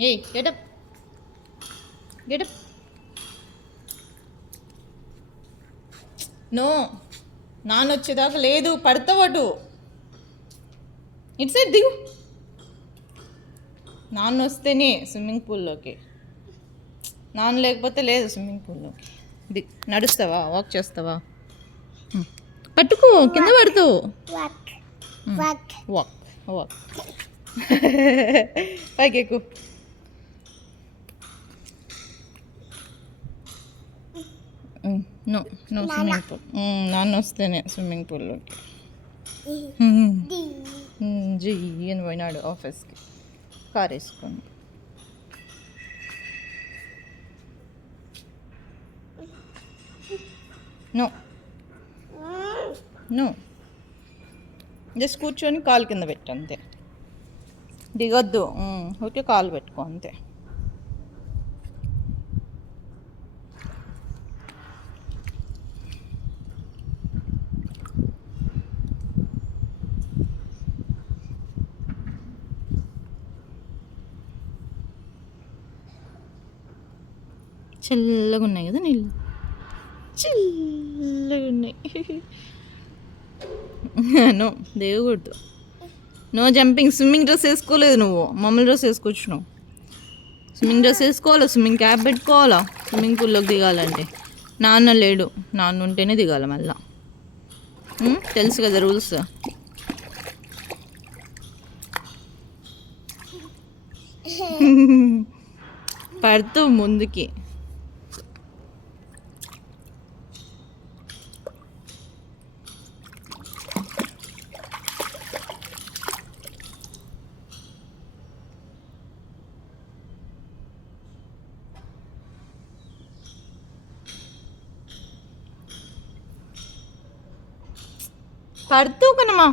Hey, get up. Get up. No. నాన్న వచ్చేదాకా లేదు, పడతావాడు. ఇటు సైడ్ దిగు. నాన్న వస్తేనే స్విమ్మింగ్ పూల్లోకి, నాన్న లేకపోతే లేదు స్విమ్మింగ్ పూల్లోకి. నడుస్తావా, వాక్ చేస్తావా? పట్టుకో, కింద పడతావు. వాక్ వాక్ పైకి ఎక్కువ. No no swimming pool. నాన్న వస్తేనే స్విమ్మింగ్ పూల్లోకి. జీ అని పోయినాడు ఆఫీస్కి కార్ వేసుకొని. నో నో, జస్ట్ కూర్చొని కాలు కింద పెట్టు అంతే, దిగొద్దు. ఓకే, కాలు పెట్టుకో అంతే. చల్లగా ఉన్నాయి కదా నీళ్ళు, చల్లగా ఉన్నాయి. నో, దిగకూడదు. No jumping. స్విమ్మింగ్ డ్రెస్ వేసుకోలేదు నువ్వు, మామూలు డ్రెస్ వేసుకొచ్చినావు. స్విమ్మింగ్ డ్రెస్ వేసుకోవాలా, స్విమ్మింగ్ క్యాప్ పెట్టుకోవాలా స్విమ్మింగ్ పూల్లోకి దిగాలంటే. నాన్న లేడు, నాన్న ఉంటేనే దిగాల మళ్ళా. తెలుసు కదా రూల్స్. పడుతూ ముందుకి. పడుతూ కనమా.